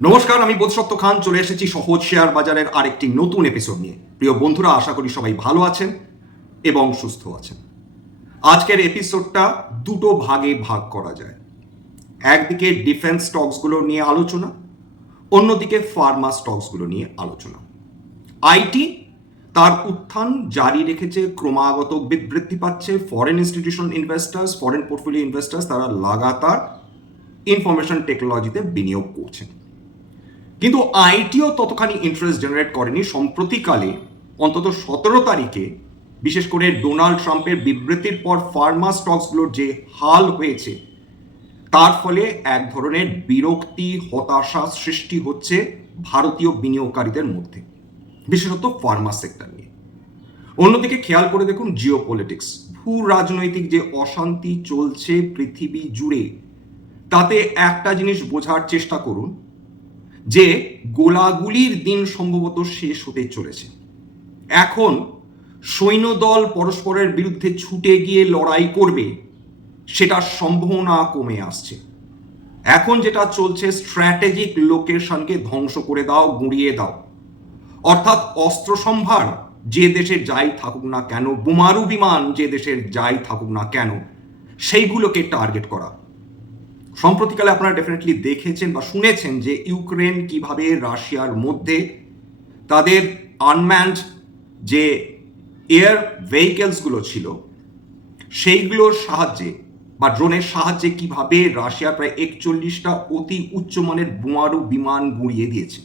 নমস্কার, আমি বোধসত্ত্ব খান। চলে এসেছি সহজ শেয়ার বাজারের আরেকটি নতুন এপিসোড নিয়ে। প্রিয় বন্ধুরা, আশা করি সবাই ভালো আছেন এবং সুস্থ আছেন। আজকের এপিসোডটা দুটো ভাগে ভাগ করা যায়। একদিকে ডিফেন্স স্টকসগুলো নিয়ে আলোচনা, অন্যদিকে ফার্মা স্টকসগুলো নিয়ে আলোচনা। আইটি তার উত্থান জারি রেখেছে, ক্রমাগত বৃদ্ধি পাচ্ছে। Foreign institution investors foreign portfolio investors তারা লাগাতার ইনফরমেশন টেকনোলজিতে বিনিয়োগ করছেন। কিন্তু আইটিও ততখানি ইন্টারেস্ট জেনারেট করেনি সম্প্রতিকালে, অন্তত সতেরো তারিখে, বিশেষ করে ডোনাল্ড ট্রাম্পের বিবৃতির পর ফার্মা স্টকসগুলোর যে হাল হয়েছে, তার ফলে এক ধরনের বিরক্তি, হতাশা সৃষ্টি হচ্ছে ভারতীয় বিনিয়োগকারীদের মধ্যে, বিশেষত ফার্মা সেক্টর নিয়ে। অন্যদিকে খেয়াল করে দেখুন জিও পলিটিক্স ভূ রাজনৈতিক যে অশান্তি চলছে পৃথিবী জুড়ে, তাতে একটা জিনিস বোঝার চেষ্টা করুন যে গোলাগুলির দিন সম্ভবত শেষ হতে চলেছে। এখন সৈন্যদল পরস্পরের বিরুদ্ধে ছুটে গিয়ে লড়াই করবে সেটার সম্ভাবনা কমে আসছে। এখন যেটা চলছে, স্ট্র্যাটেজিক লোকেশনকে ধ্বংস করে দাও, গুঁড়িয়ে দাও। অর্থাৎ অস্ত্র সম্ভার যে দেশে যাই থাকুক না কেন, বোমারু বিমান যে দেশের যাই থাকুক না কেন, সেইগুলোকে টার্গেট করা। সম্প্রতিকালে আপনারা ডেফিনেটলি দেখেছেন বা শুনেছেন যে ইউক্রেন কীভাবে রাশিয়ার মধ্যে তাদের আনম্যান্ড যে এয়ার ভেহিকেলসগুলো ছিল, সেইগুলোর সাহায্যে বা ড্রোনের সাহায্যে কীভাবে রাশিয়া প্রায় একচল্লিশটা অতি উচ্চমানের বোমারু বিমান গুঁড়িয়ে দিয়েছে।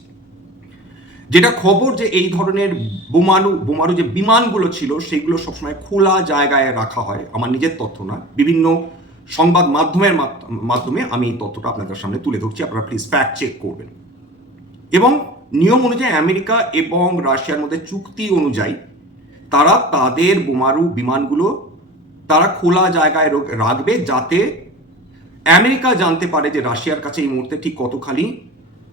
যেটা খবর যে এই ধরনের বোমারু বোমারু যে বিমানগুলো ছিল সেগুলো সবসময় খোলা জায়গায় রাখা হয়, আমার নিজের তথ্য না। বিভিন্ন সংবাদ মাধ্যমের মাধ্যমে আমি এই তথ্যটা আপনাদের সামনে তুলে ধরছি, আপনারা প্লিজ ফ্যাক্ট চেক করবেন। এবং নিয়ম অনুযায়ী আমেরিকা এবং রাশিয়ার মধ্যে চুক্তি অনুযায়ী তারা তাদের বোমারু বিমানগুলো তারা খোলা জায়গায় রাখবে যাতে আমেরিকা জানতে পারে যে রাশিয়ার কাছে এই মুহূর্তে ঠিক কতখানি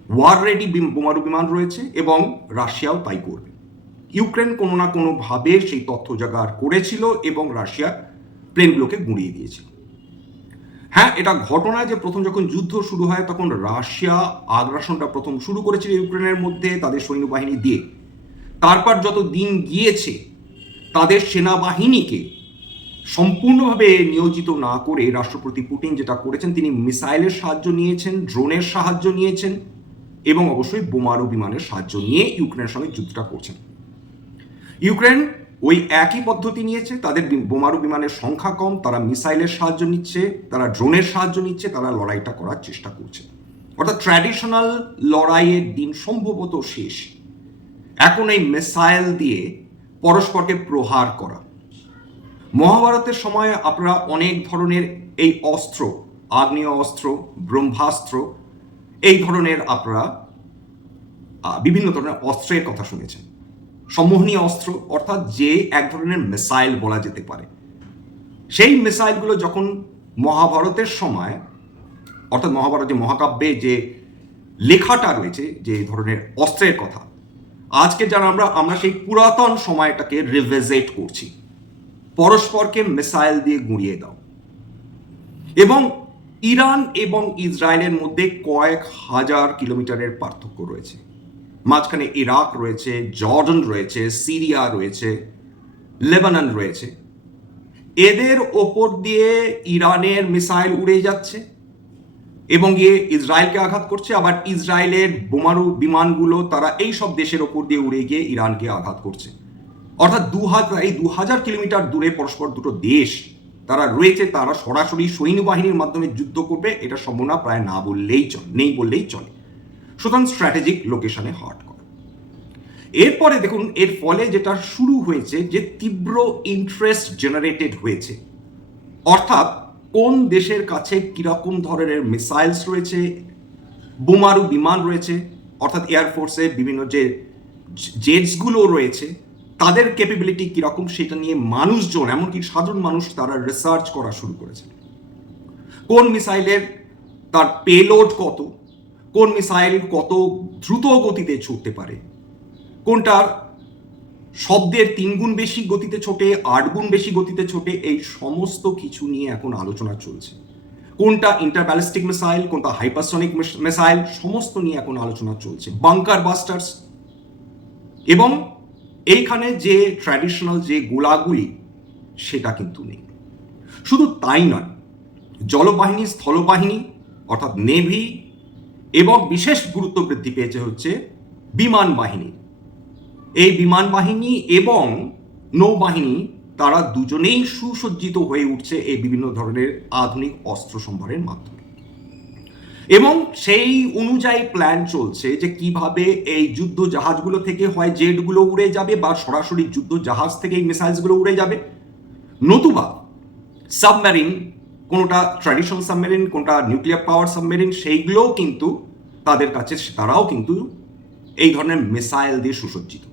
ওয়ার রেডি বোমারু বিমান রয়েছে এবং রাশিয়াও তাই করবে। ইউক্রেন কোনো না কোনোভাবে সেই তথ্য জোগাড় করেছিল এবং রাশিয়া প্লেনগুলোকে গুঁড়িয়ে দিয়েছিল। হ্যাঁ এটা ঘটনা যে প্রথম যখন যুদ্ধ শুরু হয়, তখন রাশিয়া আগ্রাসনটা প্রথম শুরু করেছিল ইউক্রেনের মধ্যে তাদের সৈন্যবাহিনী দিয়ে। তারপর যত দিন গিয়েছে, তাদের সেনাবাহিনীকে সম্পূর্ণভাবে নিয়োজিত না করে রাষ্ট্রপতি পুটিন যেটা করেছেন, তিনি মিসাইলের সাহায্য নিয়েছেন, ড্রোনের সাহায্য নিয়েছেন এবং অবশ্যই বোমারু বিমানের সাহায্য নিয়ে ইউক্রেনের সঙ্গে যুদ্ধটা করছেন। ইউক্রেন ওই একই পদ্ধতি নিয়েছে, তাদের বোমারু বিমানের সংখ্যা কম, তারা মিসাইলের সাহায্য নিচ্ছে, তারা ড্রোনের সাহায্য নিচ্ছে, তারা লড়াইটা করার চেষ্টা করছে। অর্থাৎ ট্র্যাডিশনাল লড়াইয়ের দিন সম্ভবত শেষ। এখন এই মিসাইল দিয়ে পরস্পরকে প্রহার করা। মহাভারতের সময় আপনারা অনেক ধরনের এই অস্ত্র আগ্নেয় অস্ত্র ব্রহ্মাস্ত্র, এই ধরনের আপনারা বিভিন্ন ধরনের অস্ত্রের কথা শুনেছেন। সম্মোহনী অস্ত্র, অর্থাৎ যে এক ধরনের মিসাইল বলা যেতে পারে। সেই মিসাইলগুলো যখন মহাভারতের সময়, অর্থাৎ মহাভারত যে মহাকাব্যে যে লেখাটা রয়েছে, যে ধরনের অস্ত্রের কথা, আজকে যারা আমরা আমরা সেই পুরাতন সময়টাকে রিভিজিট করছি। পরস্পরকে মিসাইল দিয়ে গুঁড়িয়ে দাও। এবং ইরান এবং ইসরায়েলের মধ্যে কয়েক হাজার কিলোমিটারের পার্থক্য রয়েছে। মাঝখানে ইরাক রয়েছে, জর্ডন রয়েছে, সিরিয়া রয়েছে, লেবানন রয়েছে। এদের ওপর দিয়ে ইরানের মিসাইল উড়ে যাচ্ছে এবং গিয়ে ইসরায়েলকে আঘাত করছে। আবার ইসরায়েলের বোমারু বিমানগুলো তারা এই সব দেশের ওপর দিয়ে উড়ে গিয়ে ইরানকে আঘাত করছে। অর্থাৎ দু হাজার এই দু হাজার কিলোমিটার দূরে পরস্পর দুটো দেশ তারা রয়েছে, তারা সরাসরি সৈন্যবাহিনীর মাধ্যমে যুদ্ধ করবে, এটা সম্ভাবনা প্রায় না বললেই চলে, নেই বললেই চলে। সুতরাং স্ট্র্যাটেজিক লোকেশনে হার্ট করা। এরপরে দেখুন, এর ফলে যেটা শুরু হয়েছে, যে তীব্র ইন্টারেস্ট জেনারেটেড হয়েছে। অর্থাৎ কোন দেশের কাছে কীরকম ধরনের মিসাইলস রয়েছে, বোমারু বিমান রয়েছে, অর্থাৎ এয়ারফোর্সে বিভিন্ন যে জেটসগুলো রয়েছে, তাদের ক্যাপাবিলিটি কীরকম সেটা নিয়ে মানুষজন, এমনকি সাধারণ মানুষ তারা রিসার্চ করা শুরু করেছে। কোন মিসাইলের তার পেলোড কত কোন মিসাইল কত দ্রুত গতিতে ছুটতে পারে? কোনটার শব্দের তিন গুণ বেশি গতিতে ছোটে আট গুণ বেশি গতিতে ছোটে, এই সমস্ত কিছু নিয়ে এখন আলোচনা চলছে। কোনটা ইন্টারব্যালিস্টিক মিসাইল কোনটা হাইপারসনিক মিসাইল সমস্ত নিয়ে এখন আলোচনা চলছে। বাংকার বাস্টার্স এবং এইখানে যে ট্র্যাডিশনাল যে গোলাগুলি, সেটা কিন্তু নেই। শুধু তাই নয়, জলবাহিনী, স্থলবাহিনী, অর্থাৎ নেভি এবং বিশেষ গুরুত্ব বৃদ্ধি পেয়েছে হচ্ছে বিমান বাহিনী। এই বিমান বাহিনী এবং নৌবাহিনী, তারা দুজনেই সুসজ্জিত হয়ে উঠছে এই বিভিন্ন ধরনের আধুনিক অস্ত্র সম্ভারের মাধ্যমে। এবং সেই অনুযায়ী প্ল্যান চলছে যে কীভাবে এই যুদ্ধ জাহাজগুলো থেকে হয় জেটগুলো উড়ে যাবে বা সরাসরি যুদ্ধ জাহাজ থেকে এই মিসাইলসগুলো উড়ে যাবে। নতুবা সাবমেরিন কোনোটা ট্র্যাডিশনাল সাবমেরিন কোনটা নিউক্লিয়ার পাওয়ার সাবমেরিন সেইগুলোও কিন্তু তাদের কাছে, তারাও কিন্তু এই ধরনের মিসাইল দিয়ে সুসজ্জিত।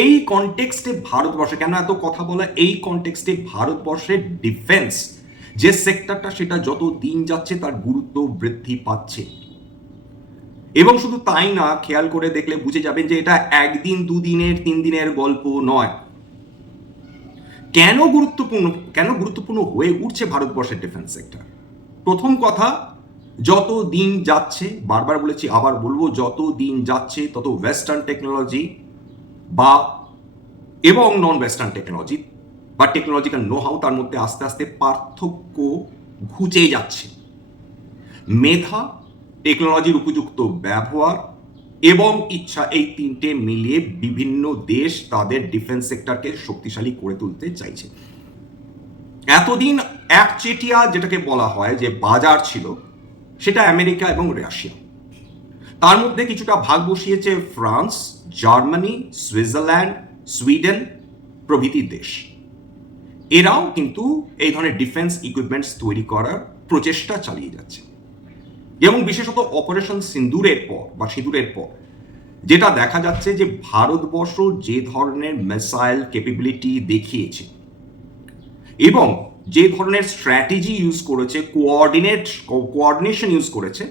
এই কনটেক্সটে ভারতবর্ষে, কেন এত কথা বলা? এই কনটেক্সটে ভারতবর্ষের ডিফেন্স যে সেক্টরটা সেটা যত দিন যাচ্ছে তার গুরুত্ব বৃদ্ধি পাচ্ছে। এবং শুধু তাই না, খেয়াল করে দেখলে বুঝে যাবেন যে এটা একদিন, দুদিনের তিন দিনের গল্প নয়। কেন গুরুত্বপূর্ণ কেন গুরুত্বপূর্ণ হয়ে উঠছে ভারতবর্ষের ডিফেন্স সেক্টর প্রথম কথা, যত দিন যাচ্ছে, বারবার বলেছি, আবার বলব, যত দিন যাচ্ছে, তত ওয়েস্টার্ন টেকনোলজি বা এবং নন ওয়েস্টার্ন টেকনোলজি বা টেকনোলজিক্যাল নো হাউ তার মধ্যে আস্তে আস্তে পার্থক্য ঘুচে যাচ্ছে। মেধা টেকনোলজির উপযুক্ত ব্যবহার এবং ইচ্ছা এই তিনটে মিলিয়ে বিভিন্ন দেশ তাদের ডিফেন্স সেক্টরকে শক্তিশালী করে তুলতে চাইছে। এতদিন একচেটিয়া যেটাকে বলা হয় যে বাজার ছিল, সেটা আমেরিকা এবং রাশিয়া। তার মধ্যে কিছুটা ভাগ বসিয়েছে ফ্রান্স, জার্মানি, সুইজারল্যান্ড, সুইডেন প্রভৃতি দেশ। এরাও কিন্তু এই ধরনের ডিফেন্স ইকুইপমেন্টস তৈরি করার প্রচেষ্টা চালিয়ে যাচ্ছে। এবং বিশেষত অপারেশন সিন্দুরের পর বা সিঁদুরের পর, যেটা দেখা যাচ্ছে যে ভারতবর্ষ যে ধরনের মিসাইল ক্যাপাবিলিটি দেখিয়েছে এবং যে ধরনের স্ট্র্যাটেজি ইউজ করেছে, কোঅর্ডিনেট, কোঅর্ডিনেশন ইউজ করেছে,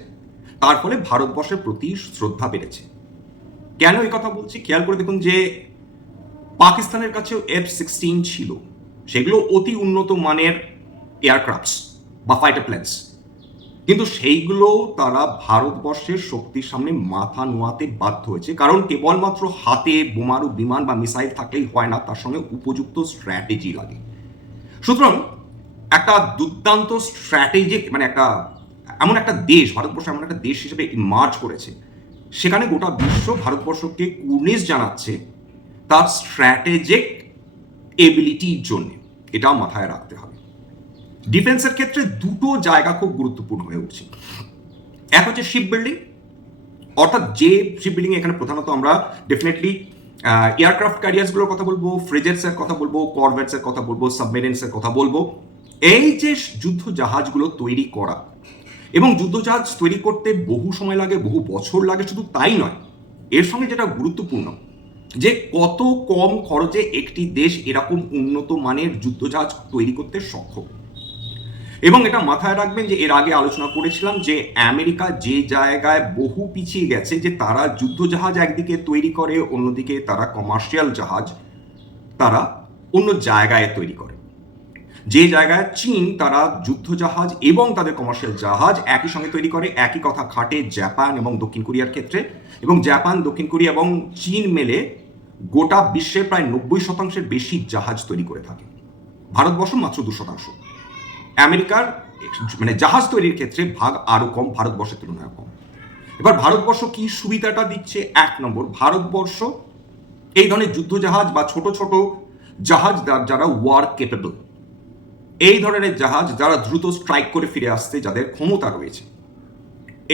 তার ফলে ভারতবর্ষের প্রতি শ্রদ্ধা বেড়েছে। কেন এই কথা বলছি? খেয়াল করে দেখুন যে পাকিস্তানের কাছেও এফ সিক্সটিন ছিল। সেগুলো অতি উন্নত মানের এয়ারক্রাফটস বা ফাইটার প্লেনস কিন্তু সেইগুলো তারা ভারতবর্ষের শক্তির সামনে মাথা নোয়াতে বাধ্য হয়েছে। কারণ কেবলমাত্র হাতে বোমারু, বিমান বা মিসাইল থাকলেই হয় না, তার সঙ্গে উপযুক্ত স্ট্র্যাটেজি লাগে। সুতরাং একটা দুর্দান্ত স্ট্র্যাটেজিক মানে একটা, এমন একটা দেশ, ভারতবর্ষ এমন একটা দেশ হিসেবে ইমার্জ করেছে। সেখানে গোটা বিশ্ব ভারতবর্ষকে কুর্নিশ জানাচ্ছে তার স্ট্র্যাটেজিক এবিলিটির জন্য। এটাও মাথায় রাখতে হবে। ডিফেন্সের ক্ষেত্রে দুটো জায়গা খুব গুরুত্বপূর্ণ হয়ে উঠছে। এক হচ্ছে শিপ বিল্ডিং অর্থাৎ যে শিপ বিল্ডিং এখানে প্রধানত আমরা ডেফিনেটলি এয়ারক্রাফট ক্যারিয়ার্সগুলোর কথা বলব ফ্রিজেটসের কথা বলব করভেটসের কথা বলব সাবমেরিনসের কথা বলব। এই যে যুদ্ধ জাহাজগুলো তৈরি করা এবং যুদ্ধ জাহাজ তৈরি করতে বহু সময় লাগে, বহু বছর লাগে, শুধু তাই নয়, এর সঙ্গে যেটা গুরুত্বপূর্ণ যে কত কম খরচে একটি দেশ এরকম উন্নত মানের যুদ্ধজাহাজ তৈরি করতে সক্ষম। এবং এটা মাথায় রাখবেন যে এর আগে আলোচনা করেছিলাম যে আমেরিকা যে জায়গায় বহু পিছিয়ে গেছে যে তারা যুদ্ধজাহাজ একদিকে তৈরি করে, অন্যদিকে তারা কমার্শিয়াল জাহাজ তারা অন্য জায়গায় তৈরি করে। যে জায়গায় চীন তারা যুদ্ধজাহাজ এবং তাদের কমার্শিয়াল জাহাজ একই সঙ্গে তৈরি করে, একই কথা খাটে জাপান এবং দক্ষিণ কোরিয়ার ক্ষেত্রে। এবং জাপান, দক্ষিণ কোরিয়া এবং চীন মেলে গোটা বিশ্বের প্রায় নব্বই শতাংশের বেশি জাহাজ তৈরি করে থাকে। ভারতবর্ষ মাত্র দু শতাংশ। আমেরিকার মানে জাহাজ তৈরির ক্ষেত্রে ভাগ আরও কম, ভারতবর্ষের তুলনায় কম। এবার ভারতবর্ষ কি সুবিধাটা দিচ্ছে? এক নম্বর, ভারতবর্ষ এই ধরনের যুদ্ধজাহাজ বা ছোট ছোট জাহাজ যারা ওয়ার কেপেবল এই ধরনের জাহাজ যারা দ্রুত স্ট্রাইক করে ফিরে আসতে যাদের ক্ষমতা রয়েছে,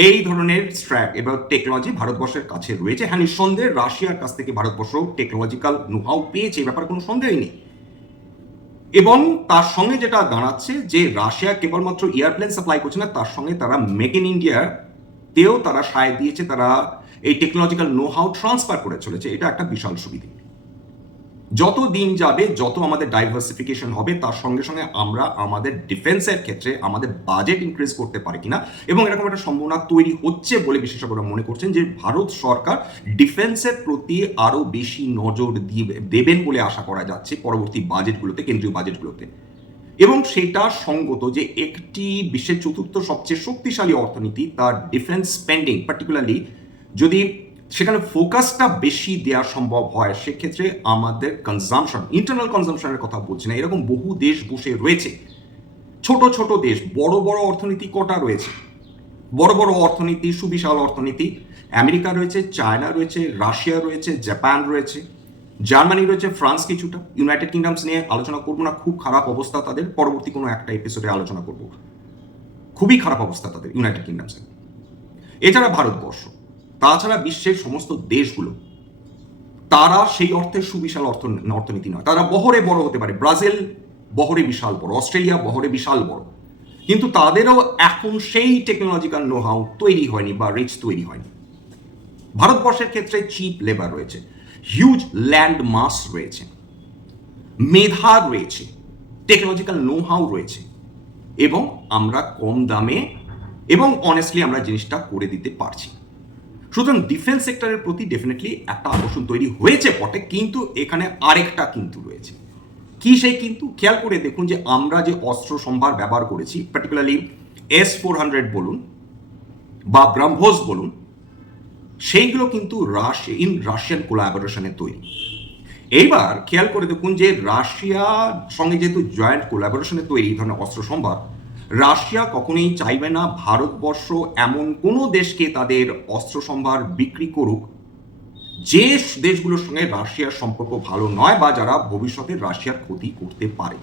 এই ধরনের স্ট্র্যাক এবার টেকনোলজি ভারতবর্ষের কাছে রয়েছে। হ্যাঁ নিঃসন্দেহে রাশিয়ার কাছ থেকে ভারতবর্ষ টেকনোলজিক্যাল নোহাও পেয়েছে এই ব্যাপারে কোনো সন্দেহই নেই। এবং তার সঙ্গে যেটা দাঁড়াচ্ছে যে রাশিয়া কেবলমাত্র এয়ারপ্লেন সাপ্লাই করছে না, তার সঙ্গে তারা মেক ইন ইন্ডিয়া তেও তারা সায় দিয়েছে, তারা এই টেকনোলজিক্যাল নো হাউ ট্রান্সফার করে চলেছে। এটা একটা বিশাল সুবিধে। যত দিন যাবে, যত আমাদের ডাইভার্সিফিকেশন হবে, তার সঙ্গে সঙ্গে আমরা আমাদের ডিফেন্সের ক্ষেত্রে আমাদের বাজেট ইনক্রিজ করতে পারি কিনা এবং এরকম একটা সম্ভাবনা তৈরি হচ্ছে বলে বিশেষজ্ঞরা মনে করছেন যে ভারত সরকার ডিফেন্সের প্রতি আরও বেশি নজর দেবেন বলে আশা করা যাচ্ছে পরবর্তী বাজেটগুলোতে কেন্দ্রীয় বাজেটগুলোতে এবং সেটা সঙ্গত যে একটি বিশ্বের চতুর্থ সবচেয়ে শক্তিশালী অর্থনীতি, তার ডিফেন্স স্পেন্ডিং পার্টিকুলারলি যদি সেখানে ফোকাসটা বেশি দেওয়া সম্ভব হয়, সেক্ষেত্রে আমাদের কনজামশন ইন্টারনাল কনজামশনের কথা বলছি না। এরকম বহু দেশ বসে রয়েছে। ছোট ছোট দেশ, বড় বড় অর্থনীতি কটা রয়েছে? বড় বড় অর্থনীতি, সুবিশাল অর্থনীতি। আমেরিকা রয়েছে, চায়না রয়েছে, রাশিয়া রয়েছে, জাপান রয়েছে, জার্মানি রয়েছে, ফ্রান্স কিছুটা। ইউনাইটেড কিংডমস নিয়ে আলোচনা করব না, খুব খারাপ অবস্থা তাদের। পরবর্তী কোনো একটা এপিসোডে আলোচনা করব। খুবই খারাপ অবস্থা তাদের, ইউনাইটেড কিংডমসের। এছাড়া ভারতবর্ষ। তাছাড়া বিশ্বের সমস্ত দেশগুলো, তারা সেই অর্থে সুবিশাল অর্থ, অর্থনীতি নয়। তারা বহরে বড় হতে পারে। ব্রাজিল বহরে বিশাল বড়, অস্ট্রেলিয়া বহরে বিশাল বড়। কিন্তু তাদেরও এখন সেই টেকনোলজিক্যাল নোহাউ তৈরি হয়নি বা রিচ তৈরি হয়নি। ভারতবর্ষের ক্ষেত্রে চিপ লেবার রয়েছে হিউজ ল্যান্ড মাস রয়েছে, মেধা রয়েছে টেকনোলজিক্যাল নোহাউ রয়েছে এবং আমরা কম দামে এবং অনেস্টলি আমরা জিনিসটা করে দিতে পারছি। সুতরাং ডিফেন্স সেক্টরের প্রতি ডেফিনেটলি একটা আকর্ষণ তৈরি হয়েছে বটে, কিন্তু এখানে আরেকটা কিন্তু রয়েছে। কি সেই কিন্তু? খেয়াল করে দেখুন যে আমরা যে অস্ত্র সম্ভার ব্যবহার করেছি পার্টিকুলারলি এস ফোর হান্ড্রেড বলুন বা ব্রহ্মোস বলুন, সেইগুলো কিন্তু রাশ ইন রাশিয়ান কোলাবোরেশনে তৈরি। এইবার খেয়াল করে দেখুন যে রাশিয়ার সঙ্গে যেহেতু জয়েন্ট কোলাবোরেশনে তৈরি এই ধরনের অস্ত্র সম্ভার রাশিয়া কখনোই চাইবে না ভারতবর্ষ এমন কোনো দেশকে তাদের অস্ত্র সম্ভার বিক্রি করুক। যে দেশগুলোর সঙ্গে রাশিয়ার সম্পর্ক ভালো নয় বা যারা ভবিষ্যতে রাশিয়ার ক্ষতি করতে পারে,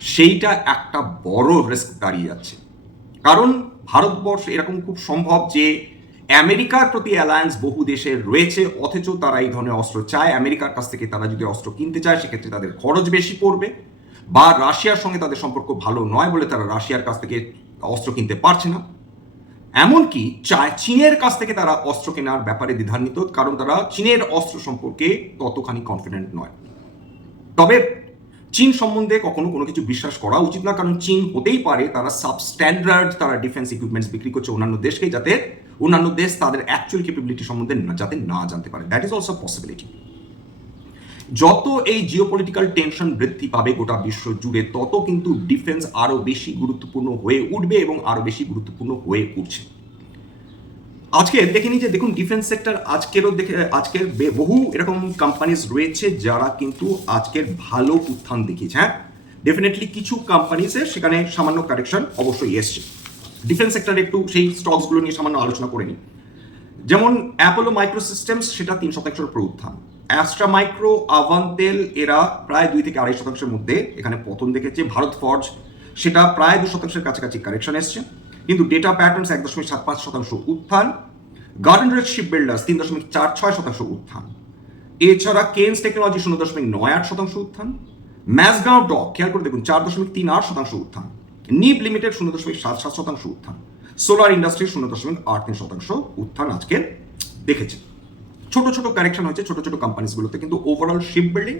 সেইটা একটা বড় রিস্ক দাঁড়িয়ে যাচ্ছে। কারণ ভারতবর্ষ এরকম খুব সম্ভব যে আমেরিকার প্রতি অ্যালায়েন্স বহু দেশের রয়েছে, অথচ তারা এই ধরনের অস্ত্র চায়। আমেরিকার কাছ থেকে তারা যদি অস্ত্র কিনতে চায়, সেক্ষেত্রে তাদের খরচ বেশি পড়বে। বা রাশিয়ার সঙ্গে তাদের সম্পর্ক ভালো নয় বলে তারা রাশিয়ার কাছ থেকে অস্ত্র কিনতে পারছে না। এমনকি চীনের কাছ থেকে তারা অস্ত্র কেনার ব্যাপারে দ্বিধান্বিত, কারণ তারা চীনের অস্ত্র সম্পর্কে ততখানি কনফিডেন্ট নয়। তবে চীন সম্বন্ধে কখনো কোনো কিছু বিশ্বাস করা উচিত না, কারণ চীন হতেই পারে তারা সাবস্ট্যান্ডার্ড তারা ডিফেন্স ইকুইপমেন্টস বিক্রি করছে অন্যান্য দেশকে যাতে অন্যান্য দেশ তাদের অ্যাকচুয়াল ক্যাপাবিলিটি সম্বন্ধে যাতে না জানতে পারে। দ্যাট ইজ অলসো পসিবিলিটি যত এই জিওপলিটিক্যাল টেনশন বৃদ্ধি পাবে গোটা বিশ্ব জুড়ে, তত কিন্তু ডিফেন্স আরও বেশি গুরুত্বপূর্ণ হয়ে উঠবে এবং আরও বেশি গুরুত্বপূর্ণ হয়ে উঠছে। আজকে দেখে নিই যে দেখুন ডিফেন্স সেক্টর আজকেরও দেখে, আজকের বহু এরকম কোম্পানিজ রয়েছে যারা কিন্তু আজকের ভালো উত্থান দেখিয়েছে হ্যাঁ? ডেফিনেটলি কিছু কোম্পানিসে সেখানে সামান্য কারেকশন অবশ্যই এসছে। ডিফেন্স সেক্টরে একটু সেই স্টকসগুলো নিয়ে সামান্য আলোচনা করে নিই। যেমন অ্যাপোলো মাইক্রো সিস্টেমস সেটা তিন শতাংশের উপর উত্থান। অ্যাস্ট্রা মাইক্রো আভান্তেল এরা প্রায় দুই থেকে আড়াই শতাংশের মধ্যে এখানে পতন দেখেছে। ভারত ফর্জ সেটা প্রায় দু শতাংশের কাছাকাছি কারেকশন এসছে। কিন্তু ডেটা প্যাটার্নস এক দশমিক সাত পাঁচ শতাংশ উত্থান। গার্ডেন রেড শিপ বিল্ডার্স তিন দশমিক চার ছয় শতাংশ উত্থান। এছাড়া কেন্স টেকনোলজি শূন্য দশমিক নয় আট শতাংশ উত্থান। ম্যাসগাঁও ডক খেয়াল করে দেখুন, চার দশমিক তিন আট শতাংশ উত্থান। নিব লিমিটেড শূন্য দশমিক সাত সাত শতাংশ উত্থান। সোলার ইন্ডাস্ট্রি শূন্য দশমিক আট তিন শতাংশ উত্থান আজকে দেখেছে। ছোট ছোট কারেকশন হয়েছে ছোট ছোট কোম্পানিসগুলোতে কিন্তু ওভারঅল শিপ বিল্ডিং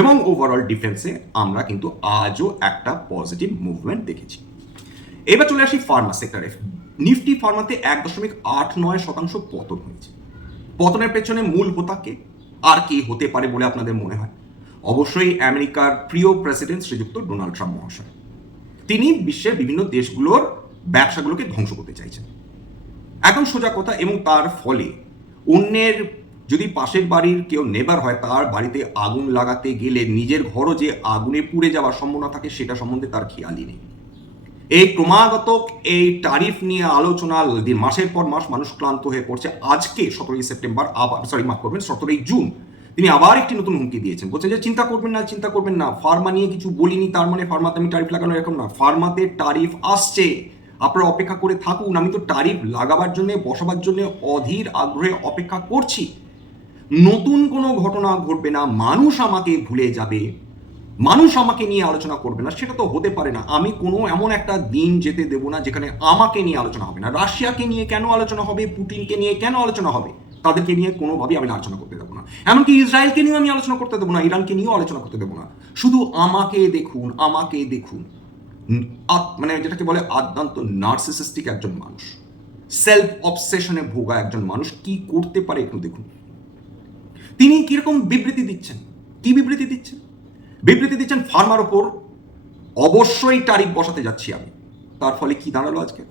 এবং ওভারঅল ডিফেন্সে আমরা কিন্তু আজও একটা পজিটিভ মুভমেন্ট দেখেছি। এবার চলে আসি ফার্মা সেক্টরে নিফটি ফার্মাতে এক দশমিক আট নয় শতাংশ পতন হয়েছে। পতনের পেছনে মূল হোতাকে আর কি হতে পারে বলে আপনাদের মনে হয়? অবশ্যই আমেরিকার প্রিয় প্রেসিডেন্ট শ্রীযুক্ত ডোনাল্ড ট্রাম্প মহাশয়। তিনি বিশ্বের বিভিন্ন দেশগুলোর ব্যবসাগুলোকে ধ্বংস করতে চাইছেন। একদম সোজা কথা এবং তার ফলে অন্যের যদি পাশের বাড়ির কেউ নেবার হয়, তার বাড়িতে আগুন লাগাতে গেলে নিজের ঘরও যে আগুনে পুড়ে যাওয়ার সম্ভাবনা থাকে, সেটা সম্বন্ধে তার খেয়ালই নেই। এই ক্রমাগত এই টারিফ নিয়ে আলোচনা মাসের পর মাস মানুষ ক্লান্ত হয়ে পড়ছে। আজকে সতেরোই সেপ্টেম্বর, আবার সরি মাফ করবেন, সতেরোই জুন, তিনি আবার একটি নতুন হুমকি দিয়েছেন। বলছেন যে, চিন্তা করবেন না, চিন্তা করবেন না, ফার্মা নিয়ে কিছু বলিনি, তার মানে ফার্মাতে আমি টারিফ লাগানো এরকম না। ফার্মাতে টারিফ আসছে। আপনারা অপেক্ষা করে থাকুন, আমি তো টারিফ লাগাবার জন্য, বসাবার জন্য অধীর আগ্রহে অপেক্ষা করছি। নতুন কোনো ঘটনা ঘটবে না, মানুষ আমাকে ভুলে যাবে, মানুষ আমাকে নিয়ে আলোচনা করবে না, সেটা তো হতে পারে না। আমি কোনো এমন একটা দিন যেতে দেবো না যেখানে আমাকে নিয়ে আলোচনা হবে না। রাশিয়াকে নিয়ে কেন আলোচনা হবে পুটিনকে নিয়ে কেন আলোচনা হবে, তাদেরকে নিয়ে কোনোভাবেই আমি আলোচনা করতে দেবো না। এমনকি ইসরায়েলকে নিয়েও আমি আলোচনা করতে দেবো না, ইরানকে নিয়েও আলোচনা করতে দেবো না। শুধু আমাকে দেখুন আমাকে দেখুন। মানে যেটাকে বলে আদ্যান্ত নার্সিসিস্টিক একজন মানুষ সেলফ অবসেশনে ভোগা একজন মানুষ, কি করতে পারে একটু দেখুন। তিনি কীরকম বিবৃতি দিচ্ছেন? কি বিবৃতি দিচ্ছেন? বিবৃতি দিচ্ছেন ফার্মার ওপর অবশ্যই তারিখ বসাতে যাচ্ছি আমি। তার ফলে কি দাঁড়াল আজকে?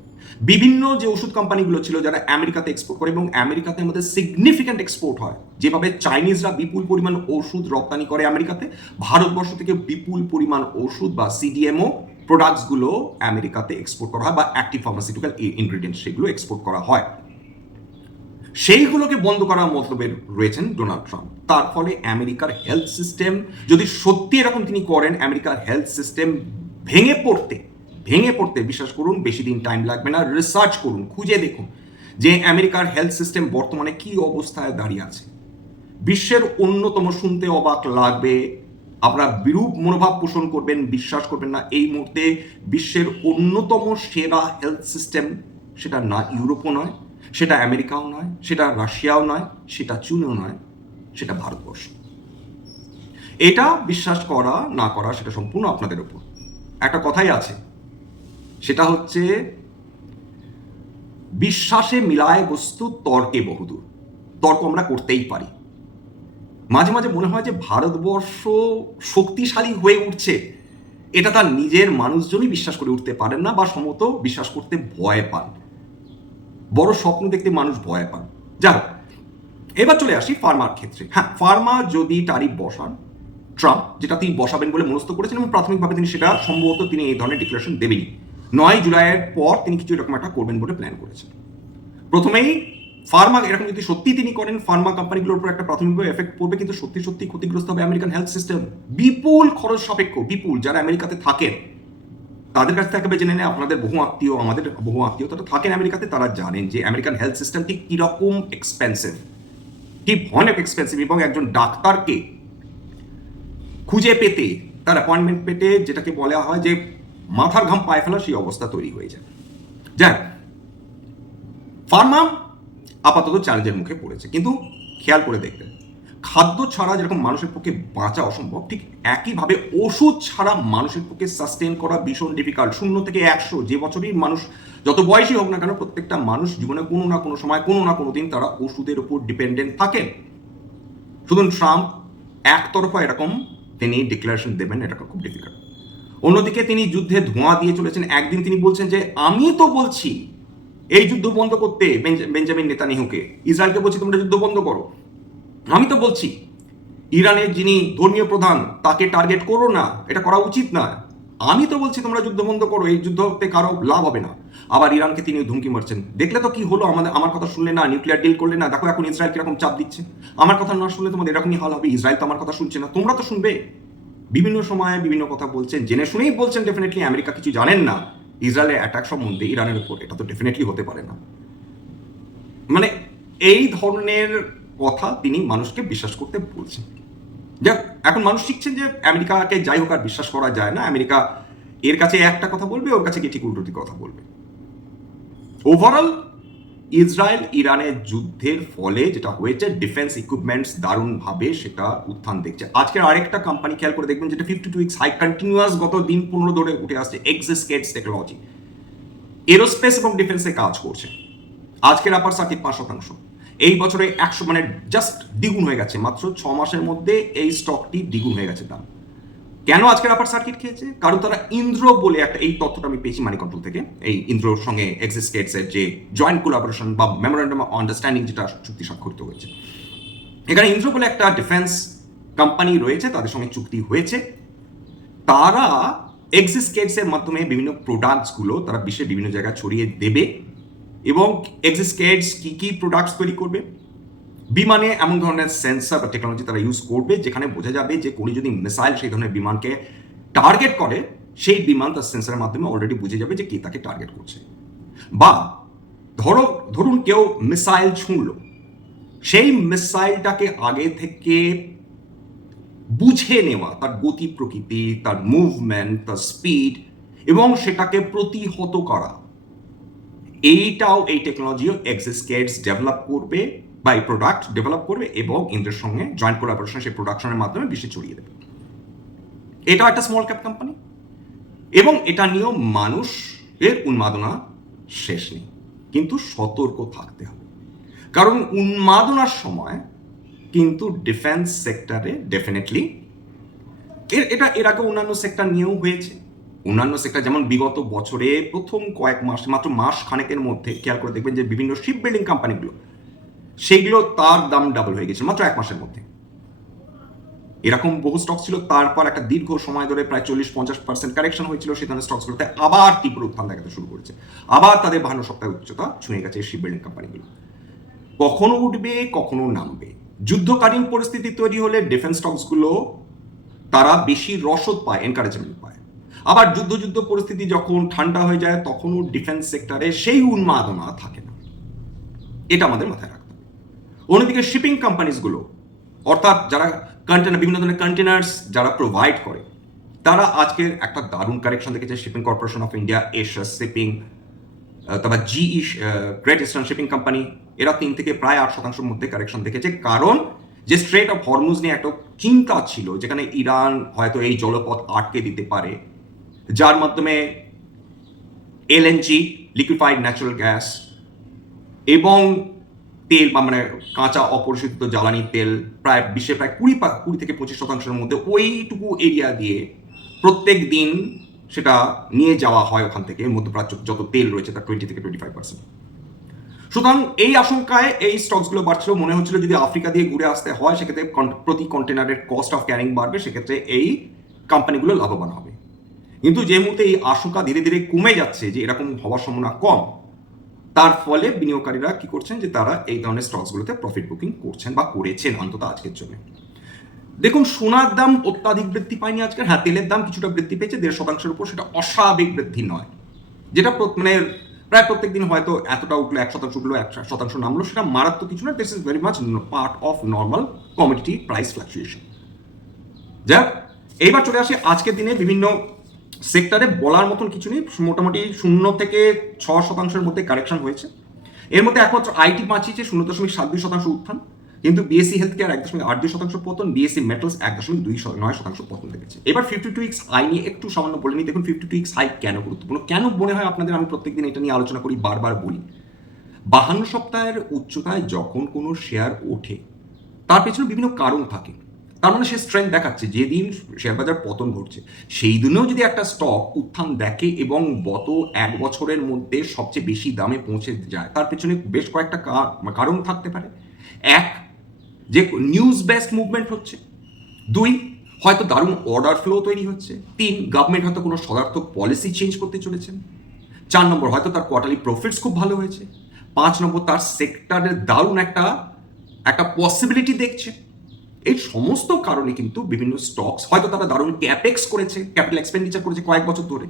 বিভিন্ন যে ওষুধ কোম্পানিগুলো ছিল যারা আমেরিকাতে এক্সপোর্ট করে এবং আমেরিকাতে আমাদের সিগনিফিক্যান্ট এক্সপোর্ট হয়, যেভাবে চাইনিজরা বিপুল পরিমাণ ওষুধ রপ্তানি করে আমেরিকাতে, ভারতবর্ষ থেকে বিপুল পরিমাণ ওষুধ বা সিডিএমও প্রোডাক্টসগুলো আমেরিকাতে এক্সপোর্ট করা হয় বা অ্যাক্টিভ ফার্মাসিউটিক্যাল ইনগ্রিডিয়েন্ট সেগুলো এক্সপোর্ট করা হয়। সেইগুলোকে বন্ধ করার মতলবে রয়েছেন ডোনাল্ড ট্রাম্প। তার ফলে আমেরিকার হেলথ সিস্টেম, যদি সত্যি এরকম তিনি করেন, আমেরিকার হেলথ সিস্টেম ভেঙে পড়তে ভেঙে পড়তে বিশ্বাস করুন, বেশি দিন টাইম লাগবে না, রিসার্চ করুন, খুঁজে দেখুন যে আমেরিকার হেলথ সিস্টেম বর্তমানে কি অবস্থায় দাঁড়িয়ে আছে। বিশ্বের অন্যতম শুনতে অবাক লাগবে, আপনারা বিরূপ মনোভাব পোষণ করবেন, বিশ্বাস করবেন না, এই মুহূর্তে বিশ্বের অন্যতম সেরা হেলথ সিস্টেম সেটা না ইউরোপও নয় সেটা আমেরিকাও নয়, সেটা রাশিয়াও নয়, সেটা চীনও নয়, সেটা ভারতবর্ষ। এটা বিশ্বাস করা, না করা সেটা সম্পূর্ণ আপনাদের উপর। একটা কথাই আছে, সেটা হচ্ছে বিশ্বাসে মিলায় বস্তু, তর্কে বহুদূর। তর্ক আমরা করতেই পারি। মাঝে মাঝে মনে হয় যে ভারতবর্ষ শক্তিশালী হয়ে উঠছে। এটা তার নিজের মানুষজনই বিশ্বাস করে উঠতে পারেন না বা সমত বিশ্বাস করতে ভয় পান। বড় স্বপ্ন দেখতে মানুষ ভয় পান যাক এবার চলে আসি ফার্মার ক্ষেত্রে। হ্যাঁ ফার্মা যদি তারিখ বসান, ট্রাম্প, যেটা তিনি বসাবেন বলে মনস্থ করেছেন এবং প্রাথমিকভাবে তিনি সেটা সম্ভবত তিনি এই ধরনের ডিক্লারেশন দেবেনি নয় জুলাইয়ের পর তিনি কিছু এরকম একটা করবেন বলে প্ল্যান করেছেন। প্রথমেই ফার্মা, এরকম যদি সত্যি তিনি করেন, ফার্মা কোম্পানিগুলোর উপর একটা প্রাথমিকভাবে এফেক্ট পড়বে, কিন্তু সত্যি সত্যি ক্ষতিগ্রস্ত হবে আমেরিকান হেলথ সিস্টেম বিপুল খরচ সাপেক্ষ, বিপুল, যারা আমেরিকাতে থাকেন। তাদের কাছ থেকে জেনে নেয়, আপনাদের বহু আত্মীয়, আমাদের বহু আত্মীয় তারা থাকেন আমেরিকাতে, তারা জানেন যে আমেরিকান হেলথ সিস্টেম ঠিক কীরকম এক্সপেন্সিভ কি ভয়ানক এক্সপেন্সিভ এবং একজন ডাক্তারকে খুঁজে পেতে, তার অ্যাপয়েন্টমেন্ট পেতে যেটাকে বলা হয় যে মাথার ঘাম পায়ে ফেলা, সেই অবস্থা তৈরি হয়ে যায়। যাক ফার্মা আপাতত চ্যালেঞ্জের মুখে পড়েছে। কিন্তু খেয়াল করে দেখবেন খাদ্য ছাড়া যেরকম মানুষের পক্ষে বাঁচা অসম্ভব, ঠিক একইভাবে ওষুধ ছাড়া মানুষের পক্ষে সাস্টেন করা ভীষণ ডিফিকাল্ট শূন্য থেকে একশো, যে বছরই মানুষ যত বয়সী হোক না কেন, প্রত্যেকটা মানুষ জীবনে কোনো না কোনো সময়, কোনো না কোনো দিন তারা ওষুধের উপর ডিপেন্ডেন্ট থাকেন শুধু ট্রাম্প, একতরফা এরকম তিনি ডিক্লারেশন দেবেন, এটা খুব ডিফিকাল্ট অন্যদিকে তিনি যুদ্ধে ধোঁয়া দিয়ে চলেছেন। একদিন তিনি বলছেন যে, আমি তো বলছি, এই যুদ্ধ বন্ধ করতে বেঞ্জ- বেঞ্জামিন নেতানিহুকে, ইসরায়েলকে বলছি তোমরা যুদ্ধ বন্ধ করো। আমি তো বলছি, ইরানের যিনি ধর্মীয় প্রধান, তাকে টার্গেট করো না, এটা করা উচিত না। আমি তো বলছি, তোমরা যুদ্ধ বন্ধ করো, এই যুদ্ধতে কারও লাভ হবে না। আবার ইরানকে তিনি ধুমকি মারছেন। দেখলে তো কি হলো? আমাদের, আমার কথা শুনলে না নিউক্লিয়ার ডিল করলে না? দেখো এখন ইসরায়েল কীরকম চাপ দিচ্ছে। আমার কথা না শুনলে তোমাদের এরকমই হাল হবে? ইসরায়েল তো আমার কথা শুনছে না। তোমরা তো শুনবে। বিভিন্ন সময়ে বিভিন্ন কথা বলছেন। জেনে শুনেই বলছেন ডেফিনেটলি আমেরিকা কিছু জানেন না। ইসরায়েলের অ্যাটাক সম্বন্ধে ইরানের উপর। এটা তো ডেফিনেটলি হতে পারে না। মানে এই ধরনের কথা তিনি মানুষকে বিশ্বাস করতে বলছেন। যাক, এখন মানুষ শিখছেন যে আমেরিকাকে যাই হোক আর বিশ্বাস করা যায় না। আমেরিকা এর কাছে একটা কথা বলবে, ওর কাছে গিয়ে ঠিক উল্টোটি কথা বলবে? ওভারঅল ইসরায়েল ইরানের যুদ্ধের ফলে যেটা হয়েছে ডিফেন্স ইকুইপমেন্টস দারুণভাবে সেটা উত্থান দেখছে। আজকের আরেকটা কোম্পানি খেয়াল করে দেখবেন, যেটা fifty two weeks high continuous গত দিন পনেরো ধরে উঠে আসছে এক্সিস্কেটস টেকনোলজি এরোস্পেস এবং ডিফেন্সে কাজ করছে। আজকের আপার সার্কিট পাঁচ শতাংশ। এই বছরে একশো মানে জাস্ট দ্বিগুণ হয়ে গেছে, মাত্র ছ মাসের মধ্যে এই স্টকটি দ্বিগুণ হয়ে গেছে দাম। কেন আজকের আপার সার্কিট খেয়েছে? কারণ তারা ইন্দ্র বলে একটা, এই তথ্যটা আমি পেয়েছি মানি কন্ট্রোল থেকে। এই ইন্দ্রর সঙ্গে এক্সিস্টেটস এর যে জয়েন্ট কোলাবোরেশন বা মেমোরেন্ডাম আন্ডারস্ট্যান্ডিং যেটা চুক্তি স্বাক্ষরিত হয়েছে। এখানে ইন্দ্র বলে একটা ডিফেন্স কোম্পানি রয়েছে, তাদের সঙ্গে চুক্তি হয়েছে। তারা এক্সিস্কেটস এর মাধ্যমে বিভিন্ন প্রোডাক্টসগুলো তারা বিশ্বের বিভিন্ন জায়গায় ছড়িয়ে দেবে। এবং এক্সিস্কেটস কি কি প্রোডাক্টস তৈরি করবে? বিমানে এমন ধরনের সেন্সার বা টেকনোলজি তারা ইউজ করবে, যেখানে বোঝা যাবে যে কোনো যদি মিসাইল সেই ধরনের বিমানকে টার্গেট করে, সেই বিমান তার সেন্সারের মাধ্যমে অলরেডি বুঝে যাবে যে কে তাকে টার্গেট করছে। বা ধরো, ধরুন কেউ মিসাইল ছুঁড়ল, সেই মিসাইলটাকে আগে থেকে বুঝে নেওয়া, তার গতি প্রকৃতি, তার মুভমেন্ট তার স্পিড এবং সেটাকে প্রতিহত করা এইটাও এই টেকনোলজিও এক্সিস্কেটস ডেভেলপ করবে বা এই প্রোডাক্ট ডেভেলপ করবে এবং ইন্দ্রের সঙ্গে জয়েন্ট কোলাবোরেশন সেই প্রোডাকশনের মাধ্যমে বিশ্বে ছড়িয়ে দেবে। এটাও একটা স্মল ক্যাপ কোম্পানি এবং এটা নিয়েও মানুষের উন্মাদনা শেষ নেই। কিন্তু সতর্ক থাকতে হবে। কারণ উন্মাদনার সময় কিন্তু ডিফেন্স সেক্টরে ডেফিনেটলি এর, এটা, এর আগে অন্যান্য সেক্টর নিয়েও হয়েছে। অন্যান্য সেক্টর যেমন বিগত বছরে প্রথম কয়েক মাস, মাত্র মাস খানেকের মধ্যে খেয়াল করে দেখবেন যে বিভিন্ন শিপ বিল্ডিং কোম্পানিগুলো সেগুলো তার দাম ডাবল হয়ে গেছে মাত্র এক মাসের মধ্যে। এরকম বহু স্টক ছিল, তারপর একটা দীর্ঘ সময় ধরে প্রায় চল্লিশ পঞ্চাশ পার্সেন্ট কারেকশন হয়েছিল, সেই ধরনের স্টকসগুলোতে আবার তীব্র উত্থান দেখাতে শুরু করেছে। আবার তাদের বাহান্ন সপ্তাহের উচ্চতা ছুঁয়ে গেছে শিপ বিল্ডিং কোম্পানিগুলো কখনো উঠবে, কখনো নামবে। যুদ্ধকালীন পরিস্থিতি তৈরি হলে ডিফেন্স স্টকসগুলো তারা বেশি রসদ পায় এনকারেজমেন্ট পায়। আবার যুদ্ধ যুদ্ধ পরিস্থিতি যখন ঠান্ডা হয়ে যায়, তখনও ডিফেন্স সেক্টরে সেই উন্মাদনা থাকে না। এটা আমাদের মাথায় রাখতে হবে। অন্যদিকে শিপিং কোম্পানিজগুলো অর্থাৎ যারা কন্টেনার বিভিন্ন ধরনের কন্টেনার্স যারা প্রোভাইড করে, তারা আজকের একটা দারুণ কারেকশন দেখেছে shipping corporation of India Asia shipping তারপর GE great eastern shipping company এরা তিন থেকে প্রায় আট শতাংশের মধ্যে কারেকশন দেখেছে। কারণ যে স্ট্রেট অফ হরমুজ নিয়ে একটা চিন্তা ছিল, যেখানে ইরান হয়তো এই জলপথ আটকে দিতে পারে যার মাধ্যমে এলএনজি লিকুইফাইড ন্যাচারাল গ্যাস এবং তেল বা মানে কাঁচা অপরিশোধিত জ্বালানি তেল প্রায় বিশ্বে প্রায় কুড়ি পা- কুড়ি থেকে পঁচিশ শতাংশের মধ্যে ওইটুকু এরিয়া দিয়ে প্রত্যেক দিন সেটা নিয়ে যাওয়া হয় ওখান থেকে, মধ্যপ্রাচ্য যত তেল রয়েছে তার টোয়েন্টি থেকে টোয়েন্টি ফাইভ পার্সেন্ট সুতরাং এই আশঙ্কায় এই স্টকসগুলো বাড়ছিল, মনে হচ্ছিল যদি আফ্রিকা দিয়ে ঘুরে আসতে হয়, সেক্ষেত্রে প্রতি কন্টেনারের কস্ট অফ ক্যারিং বাড়বে, সেক্ষেত্রে এই কোম্পানিগুলো লাভবান হবে। কিন্তু যে মুহূর্তে এই আশঙ্কা ধীরে ধীরে কমে যাচ্ছে যে এরকম হওয়ার সম্ভাবনা কম, তার ফলে বিনিয়োগকারীরা কি করছেন যে তারা এই ধরনের স্টকসগুলোতে প্রফিট বুকিং করছেন বা করেছেন অন্তত আজকের জন্য। দেখুন, সোনার দাম অত্যাধিক বৃদ্ধি পায়নি আজকে হ্যাঁ তেলের দাম কিছুটা বৃদ্ধি পেয়েছে, দেড় শতাংশের উপর, সেটা অস্বাভাবিক বৃদ্ধি নয়। যেটা মানে প্রায় প্রত্যেক দিন হয়তো এতটা উঠল, এক শতাংশ উঠল, এক শতাংশ নামলো, সেটা মারাত্মক কিছু না this is very much part of normal commodity price fluctuation যাক, এইবার চলে আসে আজকের দিনে বিভিন্ন সেক্টরে বলার মতন কিছু নেই, মোটামুটি শূন্য থেকে ছ শতাংশের মধ্যে কারেকশন হয়েছে। এর মধ্যে একমাত্র আইটি বাঁচিয়েছে শূন্য দশমিক সাত দুই শতাংশ উত্থান, কিন্তু বিএসসি হেলথ কেয়ার এক দশমিক আট দুই শতাংশ পতন বিএসসি মেটালস এক দশমিক দুই নয় শতাংশ পতন দেখেছে। এবার ফিফটি টু ইক্স আই নিয়ে একটু সামান্য বলে নিই, দেখুন ফিফটি টু ইক্স হাই কেন গুরুত্বপূর্ণ? কেন মনে হয় আপনাদের আমি প্রত্যেকদিন এটা নিয়ে আলোচনা করি, বারবার বলি? বাহান্ন সপ্তাহের উচ্চতায় যখন কোনো শেয়ার ওঠে, তার পেছনে বিভিন্ন কারণ থাকে। তার মানে সে স্ট্রেংথ দেখাচ্ছে। যেদিন শেয়ার বাজার পতন ঘটছে সেই দিনেও যদি একটা স্টক উত্থান দেখে এবং গত এক বছরের মধ্যে সবচেয়ে বেশি দামে পৌঁছে যায়, তার পেছনে বেশ কয়েকটা কারণ থাকতে পারে। এক, যে নিউজ বেসড মুভমেন্ট হচ্ছে। দুই, হয়তো দারুণ অর্ডার ফ্লো তৈরি হচ্ছে। তিন গভর্নমেন্ট হয়তো কোনো সদার্থক পলিসি চেঞ্জ করতে চলেছেন। চার নম্বর, হয়তো তার কোয়ার্টারলি প্রফিটস খুব ভালো হয়েছে। পাঁচ নম্বর, তার সেক্টরের দারুণ একটা একটা পসিবিলিটি দেখছে। এই সমস্ত কারণে কিন্তু বিভিন্ন স্টকস হয়তো তারা দারুণ ক্যাপেক্স করেছে ক্যাপিটাল এক্সপেন্ডিচার করেছে কয়েক বছর ধরে।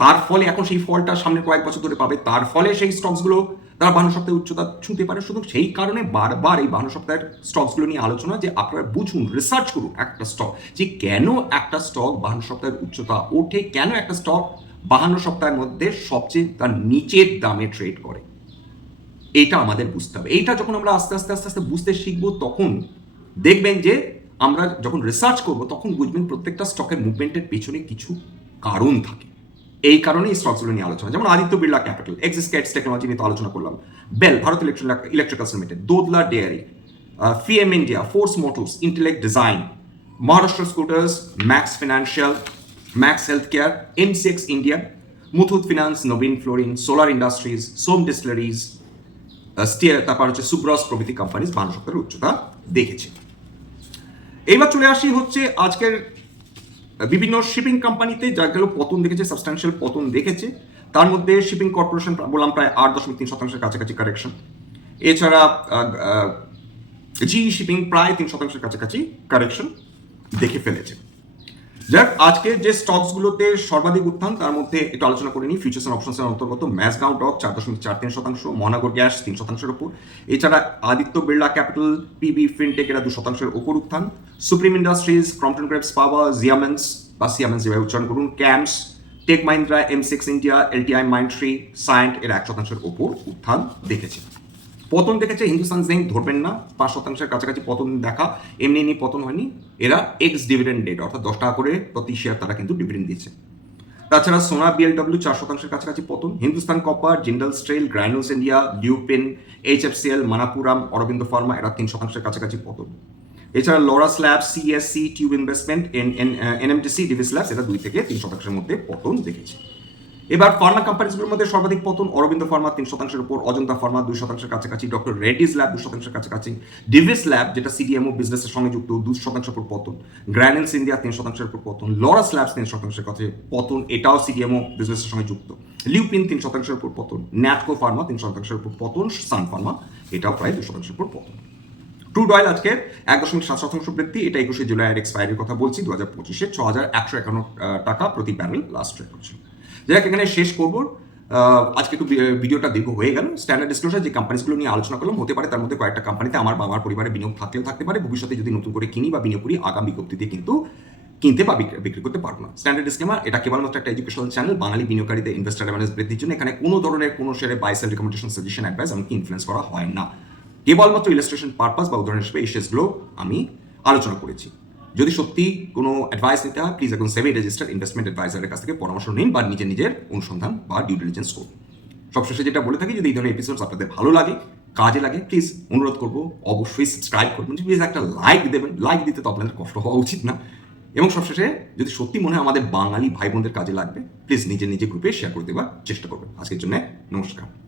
তার ফলে এখন সেই ফলটা সামনে কয়েক বছর ধরে পাবে। তার ফলে সেই স্টকসগুলো তারা বান্ন সপ্তাহে উচ্চতা ছুঁতে পারে। শুধু সেই কারণে বারবার এই বান্ন সপ্তাহের স্টকসগুলো নিয়ে আলোচনা যে আপনারা বুঝুন রিসার্চ করুন একটা স্টক যে কেন একটা স্টক বাহান্ন সপ্তাহের উচ্চতা ওঠে, কেন একটা স্টক বাহান্ন সপ্তাহের মধ্যে সবচেয়ে তার নিচের দামে ট্রেড করে। এটা আমাদের বুঝতে হবে। এইটা যখন আমরা আস্তে আস্তে আস্তে আস্তে বুঝতে শিখব, তখন দেখবেন যে আমরা যখন রিসার্চ করব, তখন বুঝবেন প্রত্যেকটা স্টকের মুভমেন্টের পেছনে কিছু কারণ থাকে। এই কারণে এই স্টকগুলো নিয়ে আলোচনা। যেমন Aditya Birla Capital Axis Cades Technology নিয়ে তো আলোচনা করলাম। Bell Bharat Electrical Limited Dodla Dairy Fiem India Force Motors Intellect Design Maharashtra Scooters Max Financial Max Health Care MCX India Muthoot Finance নবীন Fluorine Solar Industries Som Distilleries Steer তারপর হচ্ছে সুব্রস প্রভৃতি companies সপ্তাহের উচ্চতা দেখেছে। এইবার চলে আসি হচ্ছে আজকের বিভিন্ন শিপিং কোম্পানিতে যাগুলো পতন দেখেছে সাবস্ট্যান্সিয়াল পতন দেখেছে। তার মধ্যে শিপিং কর্পোরেশন বললাম প্রায় আট দশমিক তিন শতাংশের কাছাকাছি কারেকশন এছাড়া জি শিপিং প্রায় তিন শতাংশের কাছাকাছি কারেকশন দেখে ফেলেছে। যাক, আজকে যে স্টকসগুলোতে সর্বাধিক উত্থান, তার মধ্যে একটু আলোচনা করে নিই। ফিউচার্স অ্যান্ড অপশনসের অন্তর্গত ম্যাসগাঁও ডক চার দশমিক চার তিন শতাংশ মহানগর গ্যাস তিন শতাংশের ওপর। এছাড়া Aditya Birla capital PB fintech এরা দু শতাংশের ওপর উত্থান। Supreme industries Crompton Greaves power Siemens বা সিয়ামেন্স যেভাবে উচ্চারণ করুন camps tech Mahindra M six India LTI Mindtree Cyient এর এক শতাংশের ওপর উত্থান দেখেছে। পতন দেখেছে হিন্দুস্তান জিঙ্ক ধরবেন না, পাঁচ শতাংশের কাছাকাছি পতন দেখা, এমনি এমনি পতন হয়নি। এরা এক্স ডিভিডেন্ড ডেট অর্থাৎ দশ টাকা করে প্রতি শেয়ার তারা কিন্তু ডিভিডেন্ড দিয়েছে। তাছাড়া সোনা বিএলডব্লিউ চার শতাংশের কাছাকাছি পতন, Hindustan copper Jindal steel Granules India Lupin HFCL Manappuram Aurobindo pharma এরা তিন শতাংশের কাছাকাছি পতন। এছাড়া Laurus slab CSC tube investment N N NMDC Divis labs এটা দুই থেকে তিন শতাংশের মধ্যে পতন দেখেছে। এবার ফার্মা কোম্পানিজগুলোর মধ্যে সর্বাধিক পতন অরবিন্দ ফার্মা তিন শতাংশের উপর, অজন্তা ফার্মা দুই শতাংশের কাছাকাছি ডক্টর রেড্ডিজ ল্যাব দুই শতাংশের কাছাকাছি ডিভিস ল্যাব যেটা সিডিএমও বিজনেসের সঙ্গে যুক্ত, দুই শতাংশের উপর পতন গ্র্যানেলস ইন্ডিয়া তিন শতাংশের উপর পতন লরাস ল্যাবস তিন শতাংশের কাছে পতন, এটাও সিডিএমও বিজনেসের সঙ্গে যুক্ত। লিউপিন তিন শতাংশের উপর পতন ন্যাটকো ফার্মা তিন শতাংশের উপর পতন সান ফার্মা এটাও প্রায় দুই শতাংশের উপর পতন। ক্রুড অয়েল আজকে এক দশমিক সাত শতাংশ বৃদ্ধি। এটা একুশে জুলাইয়ের এক্সপায়ারির কথা বলছি দু হাজার পঁচিশে। ছ হাজার একশো একান্ন টাকা প্রতি ব্যারেল লাস্ট রেকর্ড ছিল যাই এখানে শেষ করব। আজকে একটু ভিডিওটা দীর্ঘ হয়ে গেল। স্ট্যান্ডার্ড ডিসক্লোজার যে কোম্পানিগুলো নিয়ে আলোচনা করলাম, হতে পারে তার মধ্যে কয়েকটা কোম্পানিতে আমার বাবার পরিবারে বিনিয়োগ থাকলেও থাকতে পারে। ভবিষ্যতে যদি নতুন করে কিনি বা বিনিয়োগ করি, আগাম বিজ্ঞপ্তিতে কিন্তু কিনতে বা বিক্রি করতে পারব না। স্ট্যান্ডার্ড ডিসক্লেমার এটা কেবলমাত্র একটা এডুকেশনাল চ্যানেল বাঙালি বিনিয়োগকারীদের ইনভেস্টার অ্যাওয়ারনেস বৃদ্ধির জন্য এখানে কোনো ধরনের কোনো শেয়ারে buy sell recommendation suggestion advice এমনকি ইনফ্লুয়েন্স করা হয় না। কেবলমাত্র ইলাস্ট্রেশন পারপাস বা উদাহরণ হিসেবে এই আমি আলোচনা করেছি। যদি সত্যি কোনো অ্যাডভাইস নিতে হয় প্লিজ এখন সেভি রেজিস্টার্ড ইনভেস্টমেন্ট অ্যাডভাইজারের কাছ থেকে পরামর্শ নিন বা নিজের নিজের অনুসন্ধান বা ডিউ ডিলিজেন্স করুন। সবশেষে যেটা বলে থাকি, যদি এই ধরনের এপিসোডস আপনাদের ভালো লাগে, কাজে লাগে প্লিজ অনুরোধ করব, অবশ্যই সাবস্ক্রাইব করবেন প্লিজ একটা লাইক দেবেন। লাইক দিতে তো আপনাদের কষ্ট হওয়া উচিত না। এবং সবশেষে যদি সত্যি মনে হয় আমাদের বাঙালি ভাই বোনদের কাজে লাগবে প্লিজ নিজের নিজের গ্রুপে শেয়ার করে দেওয়ার চেষ্টা করবেন। আজকের জন্য নমস্কার।